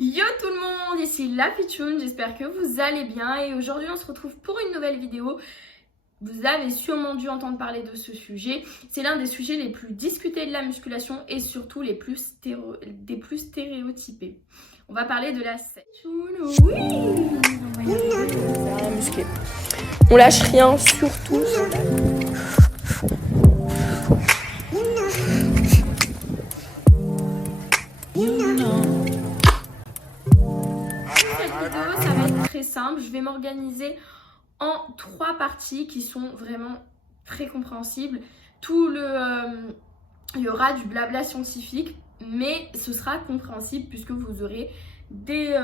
Yo tout le monde, ici la Pitchoun, j'espère que vous allez bien et aujourd'hui on se retrouve pour une nouvelle vidéo. Vous avez sûrement dû entendre parler de ce sujet, c'est l'un des sujets les plus discutés de la musculation et surtout des plus stéréotypés. On va parler de la sèche. Oui, on va muscler. On lâche rien, surtout. Ça va être très simple, je vais m'organiser en 3 parties qui sont vraiment très compréhensibles. Il y aura du blabla scientifique, mais ce sera compréhensible puisque vous aurez des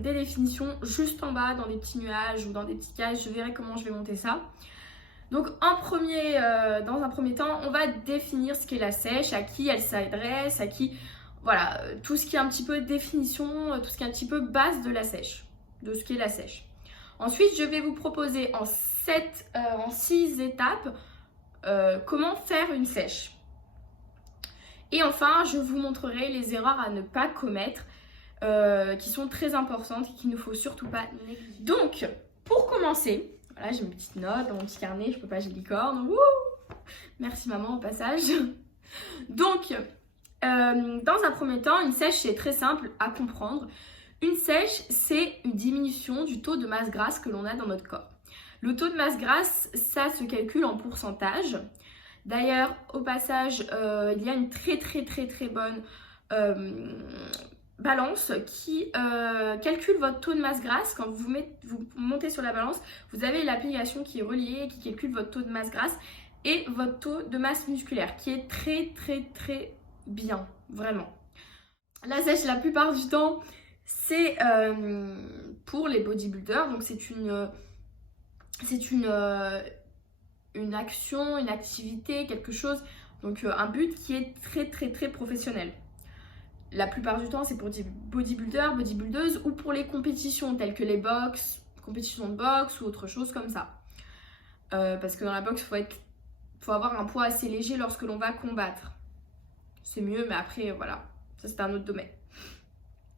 définitions juste en bas dans des petits nuages ou dans des petites cases. Je verrai comment je vais monter ça. Donc dans un premier temps, on va définir ce qu'est la sèche, à qui elle s'adresse, à qui... Voilà, tout ce qui est un petit peu définition, tout ce qui est un petit peu base de la sèche, de ce qu'est la sèche. Ensuite, je vais vous proposer en 6 étapes comment faire une sèche. Et enfin, je vous montrerai les erreurs à ne pas commettre, qui sont très importantes et qu'il ne faut surtout pas négliger. Donc, pour commencer, voilà, j'ai mes petites notes dans mon petit carnet, je peux pas, j'ai licorne. Wouh! Merci maman au passage. Donc, dans un premier temps, une sèche, c'est très simple à comprendre. Une sèche, c'est une diminution du taux de masse grasse que l'on a dans notre corps. Le taux de masse grasse, ça se calcule en pourcentage. D'ailleurs, au passage, il y a une très bonne balance qui calcule votre taux de masse grasse. Quand vous montez sur la balance, vous avez l'application qui est reliée et qui calcule votre taux de masse grasse et votre taux de masse musculaire qui est très bien, vraiment. La sèche, la plupart du temps, c'est pour les bodybuilders, donc c'est une action, une activité, quelque chose, donc un but qui est très professionnel. La plupart du temps, c'est pour des bodybuilders, bodybuildeuses ou pour les compétitions telles que les compétitions de boxe ou autre chose comme ça. Parce que dans la boxe, faut avoir un poids assez léger lorsque l'on va combattre. C'est mieux, mais après, voilà, ça c'est un autre domaine.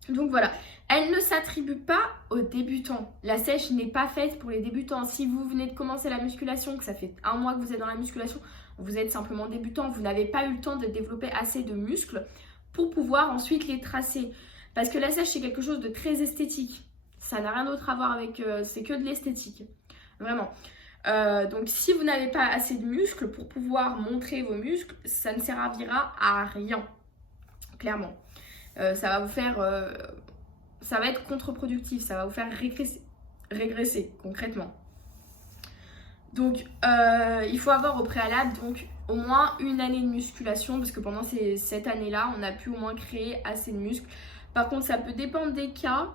Donc voilà, elle ne s'attribue pas aux débutants. La sèche n'est pas faite pour les débutants. Si vous venez de commencer la musculation, que ça fait 1 mois que vous êtes dans la musculation, vous êtes simplement débutant, vous n'avez pas eu le temps de développer assez de muscles pour pouvoir ensuite les tracer. Parce que la sèche, c'est quelque chose de très esthétique. Ça n'a rien d'autre à voir avec... c'est que de l'esthétique. Vraiment. Donc si vous n'avez pas assez de muscles pour pouvoir montrer vos muscles, ça ne servira à rien, clairement. Ça va vous faire, ça va être contre-productif, ça va vous faire régresser concrètement. Donc il faut avoir au préalable donc au moins 1 année de musculation parce que pendant cette année-là, on a pu au moins créer assez de muscles. Par contre, ça peut dépendre des cas.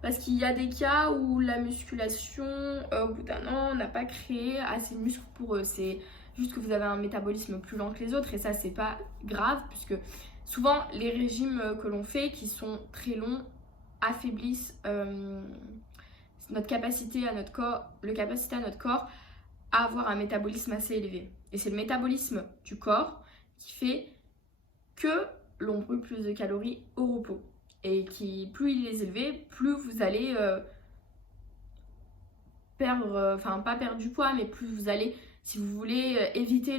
Parce qu'il y a des cas où la musculation, au bout d'1 an, n'a pas créé assez de muscles pour eux. C'est juste que vous avez un métabolisme plus lent que les autres et ça, c'est pas grave puisque souvent, les régimes que l'on fait, qui sont très longs, affaiblissent notre capacité à notre corps à avoir un métabolisme assez élevé. Et c'est le métabolisme du corps qui fait que l'on brûle plus de calories au repos. Et plus il est élevé, plus vous allez pas perdre du poids, mais plus vous allez, si vous voulez, éviter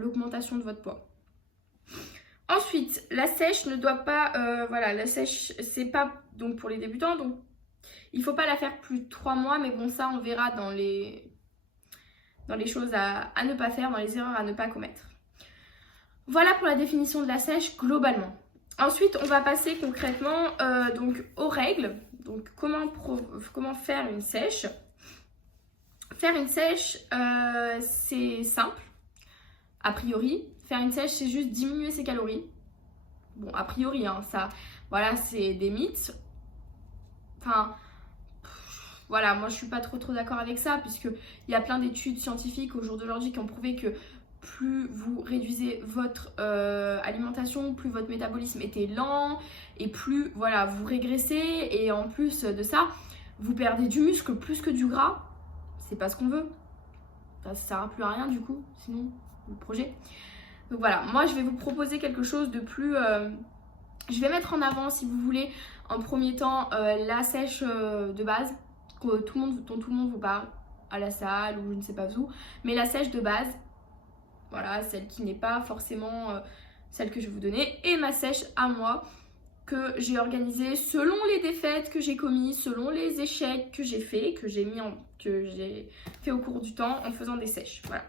l'augmentation de votre poids. Ensuite, la sèche ne doit pas, la sèche, c'est pas donc pour les débutants, donc il faut pas la faire plus de 3 mois, mais bon, ça, on verra dans les choses à ne pas faire, dans les erreurs à ne pas commettre. Voilà pour la définition de la sèche globalement. Ensuite, on va passer concrètement donc aux règles. Donc, comment faire une sèche. Faire une sèche, c'est simple. A priori, faire une sèche, c'est juste diminuer ses calories. Bon, a priori, hein, ça, voilà, c'est des mythes. Enfin, voilà, moi je suis pas trop d'accord avec ça, puisqu'il y a plein d'études scientifiques au jour d'aujourd'hui qui ont prouvé que plus vous réduisez votre alimentation, plus votre métabolisme était lent et plus voilà, vous régressez et en plus de ça, vous perdez du muscle plus que du gras. C'est pas ce qu'on veut. Ça sert plus à rien du coup, sinon le projet. Donc voilà, moi je vais vous proposer quelque chose de plus... je vais mettre en avant, si vous voulez, En premier temps, la sèche de base, dont tout le monde vous parle, à la salle ou je ne sais pas où, mais la sèche de base, voilà, celle qui n'est pas forcément celle que je vais vous donner, et ma sèche à moi, que j'ai organisée selon les défaites que j'ai commises, selon les échecs que j'ai fait, que j'ai fait au cours du temps en faisant des sèches, voilà.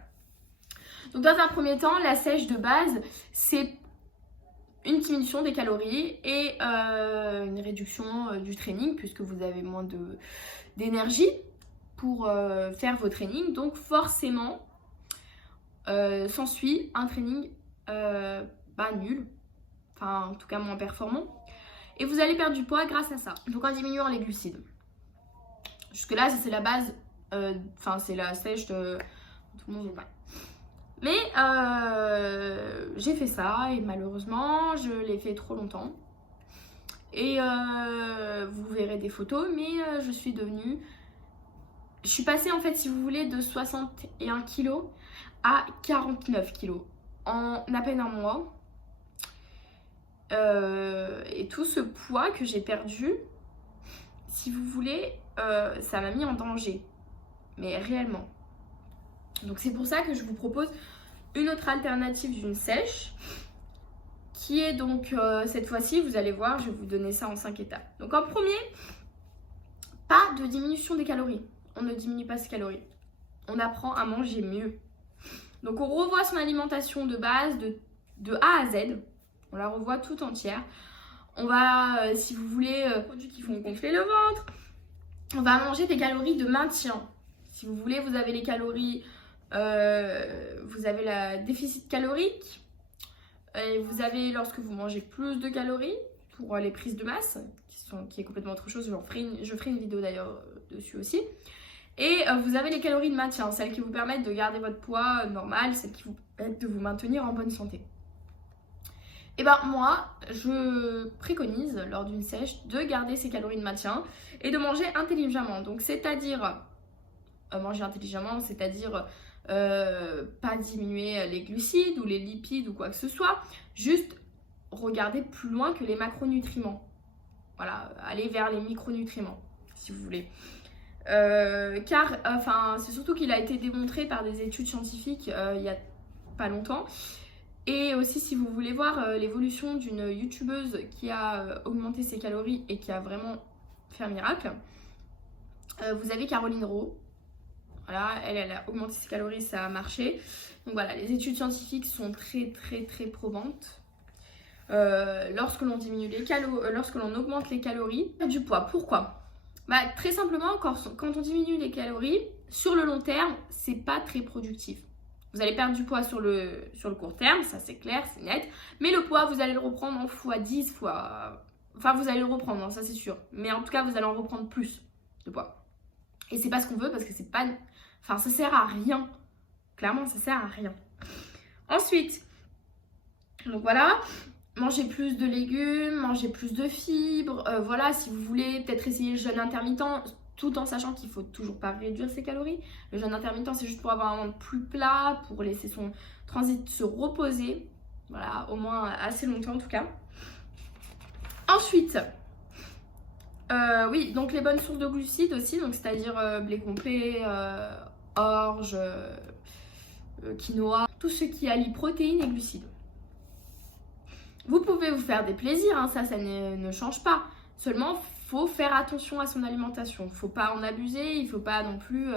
Donc dans un premier temps, la sèche de base, c'est une diminution des calories et une réduction du training, puisque vous avez moins d'énergie pour faire vos trainings. Donc forcément, s'ensuit un training nul, enfin en tout cas moins performant. Et vous allez perdre du poids grâce à ça. Donc en diminuant les glucides. Jusque là, ça c'est la base, c'est la sèche de tout le monde vous parle. Mais j'ai fait ça et malheureusement je l'ai fait trop longtemps. Et vous verrez des photos, mais je suis passée en fait, si vous voulez, de 61 kg à 49 kg en à peine un mois. Et tout ce poids que j'ai perdu, si vous voulez, ça m'a mis en danger, mais réellement. Donc c'est pour ça que je vous propose une autre alternative d'une sèche qui est donc cette fois-ci, vous allez voir, je vais vous donner ça en 5 étapes. Donc en premier, pas de diminution des calories. On ne diminue pas ses calories. On apprend à manger mieux. Donc on revoit son alimentation de base de A à Z. On la revoit tout entière. On va, si vous voulez, produits qui font gonfler le ventre, on va manger des calories de maintien. Si vous voulez, vous avez les calories, vous avez le déficit calorique. Et vous avez, lorsque vous mangez plus de calories, pour les prises de masse, qui est complètement autre chose. Je ferai une vidéo d'ailleurs dessus aussi. Et vous avez les calories de maintien, celles qui vous permettent de garder votre poids normal, celles qui vous permettent de vous maintenir en bonne santé. Et ben moi, je préconise lors d'une sèche de garder ces calories de maintien et de manger intelligemment. Donc c'est-à-dire, manger intelligemment, c'est-à-dire pas diminuer les glucides ou les lipides ou quoi que ce soit, juste regarder plus loin que les macronutriments. Voilà, aller vers les micronutriments, si vous voulez. Car c'est surtout qu'il a été démontré par des études scientifiques il y a pas longtemps. Et aussi, si vous voulez voir l'évolution d'une youtubeuse qui a augmenté ses calories et qui a vraiment fait un miracle, vous avez Caroline Rowe. Voilà, elle a augmenté ses calories, ça a marché. Donc voilà, les études scientifiques sont très très très probantes. Lorsque l'on diminue les lorsque l'on augmente les calories, du poids. Pourquoi ? Très simplement, quand on diminue les calories, sur le long terme, c'est pas très productif. Vous allez perdre du poids sur le court terme, ça c'est clair, c'est net. Mais le poids, vous allez le reprendre en x10, Enfin, vous allez le reprendre, hein, ça c'est sûr. Mais en tout cas, vous allez en reprendre plus de poids. Et c'est pas ce qu'on veut parce que c'est pas... Enfin, ça sert à rien. Clairement, ça sert à rien. Ensuite, donc voilà, mangez plus de légumes, mangez plus de fibres. Voilà, si vous voulez peut-être essayer le jeûne intermittent, tout en sachant qu'il ne faut toujours pas réduire ses calories. Le jeûne intermittent, c'est juste pour avoir un ventre plus plat, pour laisser son transit se reposer. Voilà, au moins assez longtemps en tout cas. Ensuite, oui, donc les bonnes sources de glucides aussi, donc c'est-à-dire blé complet, orge, quinoa, tout ce qui allie protéines et glucides. Vous pouvez vous faire des plaisirs, hein, ça ne change pas. Seulement, faut faire attention à son alimentation. Faut pas en abuser, il faut pas non plus,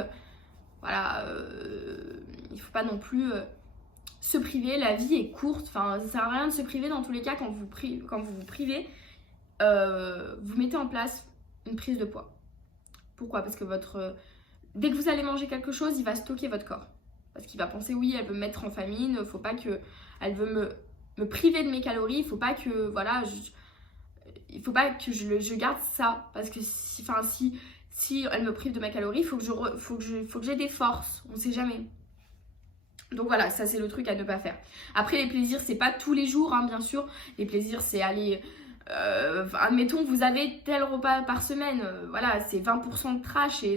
il faut pas non plus se priver. La vie est courte. Enfin, ça sert à rien de se priver dans tous les cas quand vous vous privez. Vous mettez en place une prise de poids. Pourquoi ? Parce que dès que vous allez manger quelque chose, il va stocker votre corps. Parce qu'il va penser, oui, elle veut me mettre en famine, faut pas que... Elle veut me priver de mes calories, il faut pas que... Voilà, il faut pas que je garde ça. Parce que si elle me prive de mes calories, il faut que j'ai des forces. On sait jamais. Donc voilà, ça c'est le truc à ne pas faire. Après, les plaisirs, c'est pas tous les jours, hein, bien sûr. Les plaisirs, c'est aller... admettons, vous avez tel repas par semaine. Voilà, c'est 20% de trash et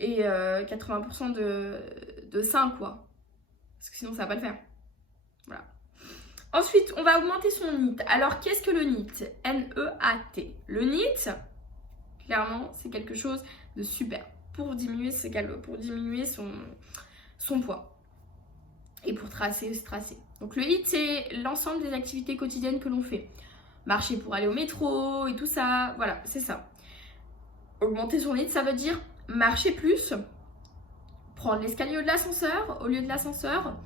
80% de sain, quoi. Parce que sinon, ça va pas le faire. Voilà. Ensuite, on va augmenter son NEAT. Alors, qu'est-ce que le NEAT? N-E-A-T. Le NEAT, clairement, c'est quelque chose de super pour diminuer son poids et pour se tracer. Donc, le HIIT, c'est l'ensemble des activités quotidiennes que l'on fait. Marcher pour aller au métro et tout ça, voilà, c'est ça. Augmenter son HIIT, ça veut dire marcher plus, prendre l'escalier au lieu de l'ascenseur,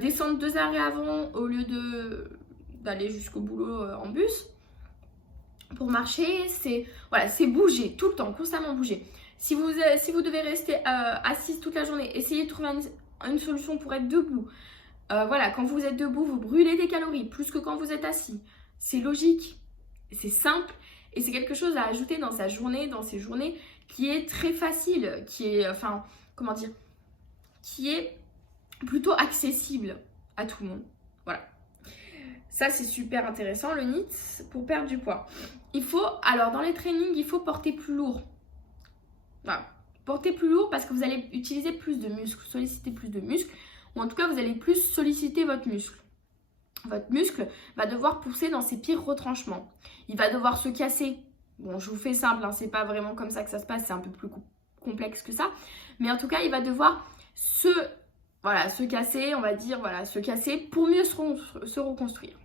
descendre 2 arrêts avant au lieu d'aller jusqu'au boulot en bus. Pour marcher, c'est bouger tout le temps, constamment bouger. Si vous devez rester assise toute la journée, essayez de trouver une solution pour être debout. Voilà, quand vous êtes debout, vous brûlez des calories plus que quand vous êtes assis. C'est logique, c'est simple et c'est quelque chose à ajouter dans ses journées qui est très facile, qui est plutôt accessible à tout le monde. Voilà. Ça, c'est super intéressant, le NEAT, pour perdre du poids. Dans les trainings, il faut porter plus lourd. Voilà. Porter plus lourd parce que vous allez utiliser plus de muscles, solliciter plus de muscles, ou en tout cas, vous allez plus solliciter votre muscle. Votre muscle va devoir pousser dans ses pires retranchements. Il va devoir se casser. Bon, je vous fais simple, hein, c'est pas vraiment comme ça que ça se passe, c'est un peu plus complexe que ça. Mais en tout cas, il va devoir se casser, on va dire, se casser pour mieux se reconstruire.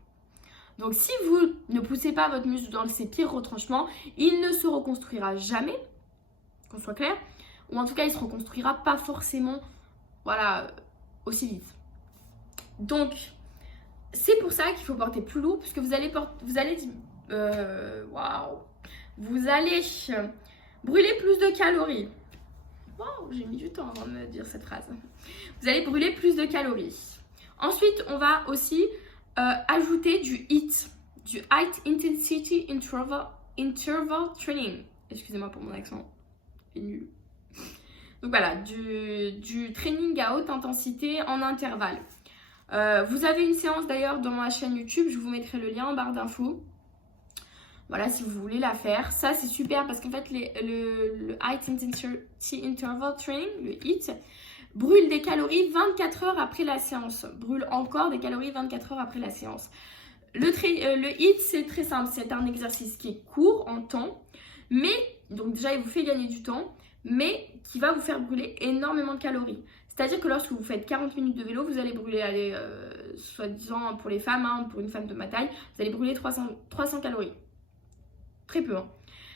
Donc, si vous ne poussez pas votre muscle dans ses pires retranchements, il ne se reconstruira jamais, qu'on soit clair, ou en tout cas, il ne se reconstruira pas forcément, aussi vite. Donc, c'est pour ça qu'il faut porter plus lourd, puisque vous allez brûler plus de calories. Wow, j'ai mis du temps avant de me dire cette phrase. Vous allez brûler plus de calories. Ensuite, on va aussi ajouter du HIIT, du High Intensity Interval Training. Excusez-moi pour mon accent, c'est nul. Donc voilà, du training à haute intensité en intervalle. Vous avez une séance d'ailleurs dans ma chaîne YouTube, je vous mettrai le lien en barre d'infos. Voilà, si vous voulez la faire. Ça, c'est super parce qu'en fait, le High Intensity Interval Training, le HIIT, brûle des calories 24 heures après la séance. Brûle encore des calories 24 heures après la séance. Le HIIT, c'est très simple. C'est un exercice qui est court en temps, mais, donc déjà, il vous fait gagner du temps, mais qui va vous faire brûler énormément de calories. C'est-à-dire que lorsque vous faites 40 minutes de vélo, vous allez brûler, soi-disant pour les femmes, pour une femme de ma taille, vous allez brûler 300 calories. Très peu. Hein.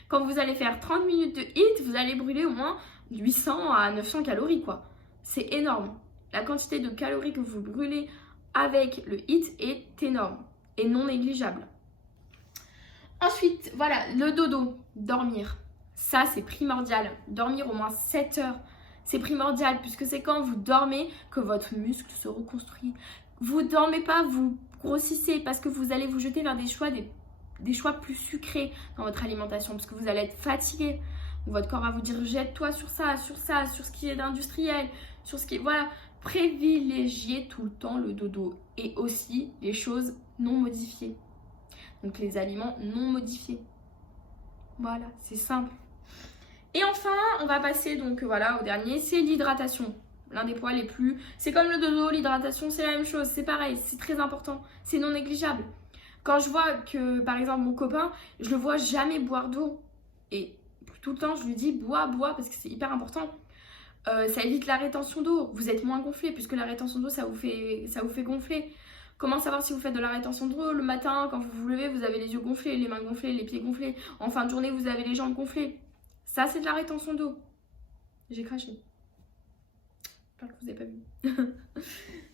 Quand vous allez faire 30 minutes de HIIT, vous allez brûler au moins 800 à 900 calories, quoi. C'est énorme. La quantité de calories que vous brûlez avec le HIIT est énorme et non négligeable. Ensuite, voilà, le dodo, dormir. Ça, c'est primordial. Dormir au moins 7 heures. C'est primordial puisque c'est quand vous dormez que votre muscle se reconstruit. Vous ne dormez pas, vous grossissez parce que vous allez vous jeter vers des choix plus sucrés dans votre alimentation parce que vous allez être fatigué. Votre corps va vous dire jette-toi sur ça, sur ce qui est d'industriel, sur ce qui est... Voilà, privilégiez tout le temps le dodo et aussi les choses non modifiées. Donc les aliments non modifiés. Voilà, c'est simple. Et enfin, on va passer donc au dernier, c'est l'hydratation. L'un des points les plus... C'est comme le dodo, l'hydratation, c'est la même chose, c'est pareil, c'est très important, c'est non négligeable. Quand je vois que, par exemple, mon copain, je le vois jamais boire d'eau. Et tout le temps, je lui dis bois, parce que c'est hyper important. Ça évite la rétention d'eau. Vous êtes moins gonflé, puisque la rétention d'eau, ça vous fait gonfler. Comment savoir si vous faites de la rétention d'eau? Le matin, quand vous vous levez, vous avez les yeux gonflés, les mains gonflées, les pieds gonflés. En fin de journée, vous avez les jambes gonflées. Ça, c'est de la rétention d'eau. J'ai craché. J'espère que vous n'avez pas vu.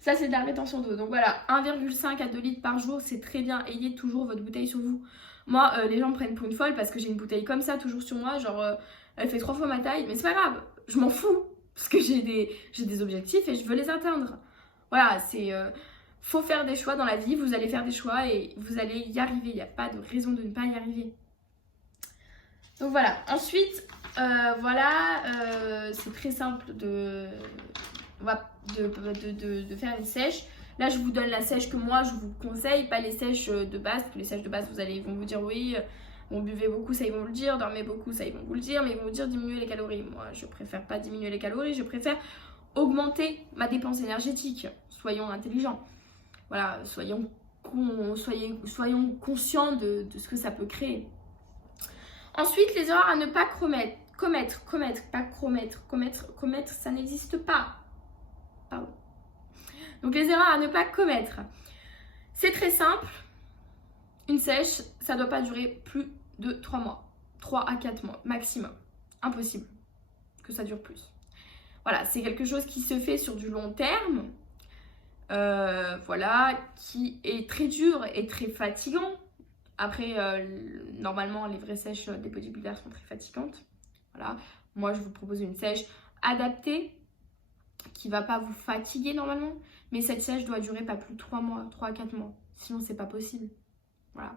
Ça, c'est de la rétention d'eau. Donc voilà, 1,5 à 2 litres par jour, c'est très bien. Ayez toujours votre bouteille sur vous. Moi, les gens me prennent pour une folle parce que j'ai une bouteille comme ça, toujours sur moi. Genre, elle fait 3 fois ma taille. Mais c'est pas grave, je m'en fous. Parce que j'ai des objectifs et je veux les atteindre. Voilà, faut faire des choix dans la vie. Vous allez faire des choix et vous allez y arriver. Il n'y a pas de raison de ne pas y arriver. Donc voilà, ensuite, c'est très simple de faire une sèche. Là, je vous donne la sèche que moi, je vous conseille, pas les sèches de base. Parce que les sèches de base, ils vont vous dire oui, bon, buvez beaucoup, ça ils vont vous le dire, dormez beaucoup, ça ils vont vous le dire, mais ils vont vous dire diminuer les calories. Moi, je préfère pas diminuer les calories, je préfère augmenter ma dépense énergétique. Soyons intelligents. Voilà, soyons soyons conscients de ce que ça peut créer. Ensuite, les erreurs à ne pas commettre, ça n'existe pas. Pardon. Donc les erreurs à ne pas commettre. C'est très simple. Une sèche, ça ne doit pas durer plus de 3 mois. 3 à 4 mois maximum. Impossible que ça dure plus. Voilà, c'est quelque chose qui se fait sur du long terme. Voilà, qui est très dur et très fatigant. Après, normalement, les vraies sèches des bodybuilders sont très fatigantes. Voilà, moi je vous propose une sèche adaptée qui va pas vous fatiguer normalement. Mais cette sèche doit durer pas plus de 3 mois, 3 à 4 mois. Sinon, c'est pas possible. Voilà.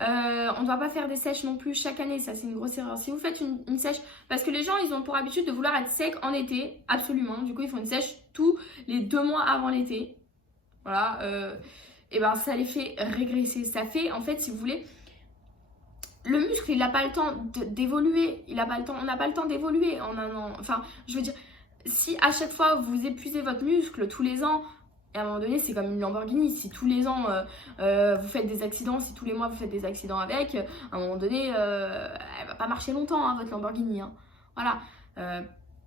On ne doit pas faire des sèches non plus chaque année, ça c'est une grosse erreur. Si vous faites une sèche, parce que les gens ils ont pour habitude de vouloir être secs en été, absolument. Du coup ils font une sèche tous les 2 mois avant l'été. Voilà. Et ben ça les fait régresser. Ça fait en fait, si vous voulez, le muscle il n'a pas le temps d'évoluer. On n'a pas le temps d'évoluer en un an. Enfin, je veux dire, si à chaque fois vous épuisez votre muscle tous les ans. Et à un moment donné, c'est comme une Lamborghini. Si tous les ans, vous faites des accidents, si tous les mois, vous faites des accidents avec, à un moment donné, elle va pas marcher longtemps, hein, votre Lamborghini. Hein. Voilà.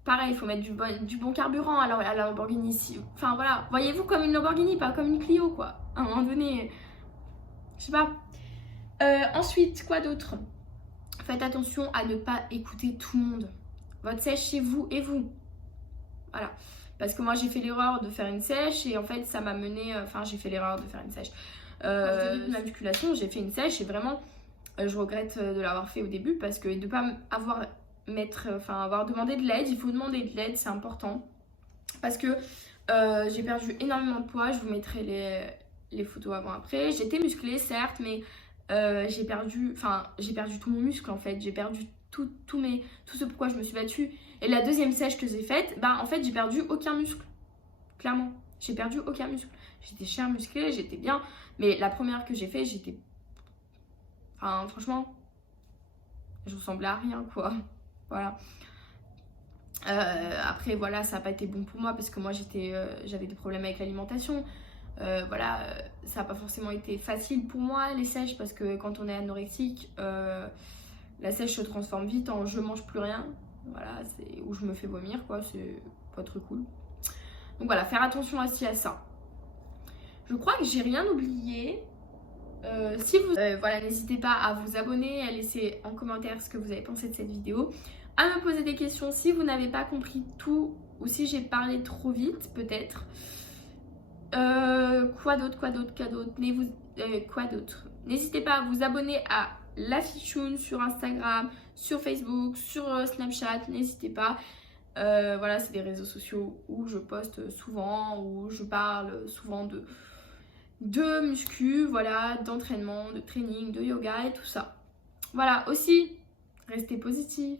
Pareil, il faut mettre du bon carburant à la Lamborghini. Enfin, voilà. Voyez-vous comme une Lamborghini, pas comme une Clio, quoi. À un moment donné, je sais pas. Ensuite, quoi d'autre? Faites attention à ne pas écouter tout le monde. Votre sèche, c'est vous et vous. Voilà. Parce que moi j'ai fait l'erreur de faire une sèche et en fait ça m'a mené, j'ai fait l'erreur de faire une sèche. La musculation, j'ai fait une sèche et vraiment je regrette de l'avoir fait au début parce que de ne pas avoir demandé de l'aide, il faut demander de l'aide, c'est important. Parce que j'ai perdu énormément de poids, je vous mettrai les photos avant après. J'étais musclée certes, mais j'ai perdu tout mon muscle en fait, j'ai perdu tout ce pourquoi je me suis battue. Et la deuxième sèche que j'ai faite, en fait j'ai perdu aucun muscle. Clairement, j'ai perdu aucun muscle. J'étais chère musclée, j'étais bien. Mais la première que j'ai faite, j'étais... franchement, je ressemblais à rien quoi. Voilà. Après voilà, ça n'a pas été bon pour moi parce que moi j'avais des problèmes avec l'alimentation. Voilà, ça n'a pas forcément été facile pour moi les sèches parce que quand on est anorexique, la sèche se transforme vite en je mange plus rien. Voilà, c'est où je me fais vomir quoi, c'est pas très cool. Donc voilà, faire attention aussi à ça. Je crois que j'ai rien oublié. Voilà, n'hésitez pas à vous abonner, à laisser en commentaire ce que vous avez pensé de cette vidéo, à me poser des questions si vous n'avez pas compris tout ou si j'ai parlé trop vite peut-être. Quoi d'autre? N'hésitez pas à vous abonner à La Fichoune sur Instagram, sur Facebook, sur Snapchat, n'hésitez pas. Voilà, c'est des réseaux sociaux où je poste souvent, où je parle souvent de muscu, voilà, d'entraînement, de training, de yoga et tout ça. Voilà, aussi, restez positifs.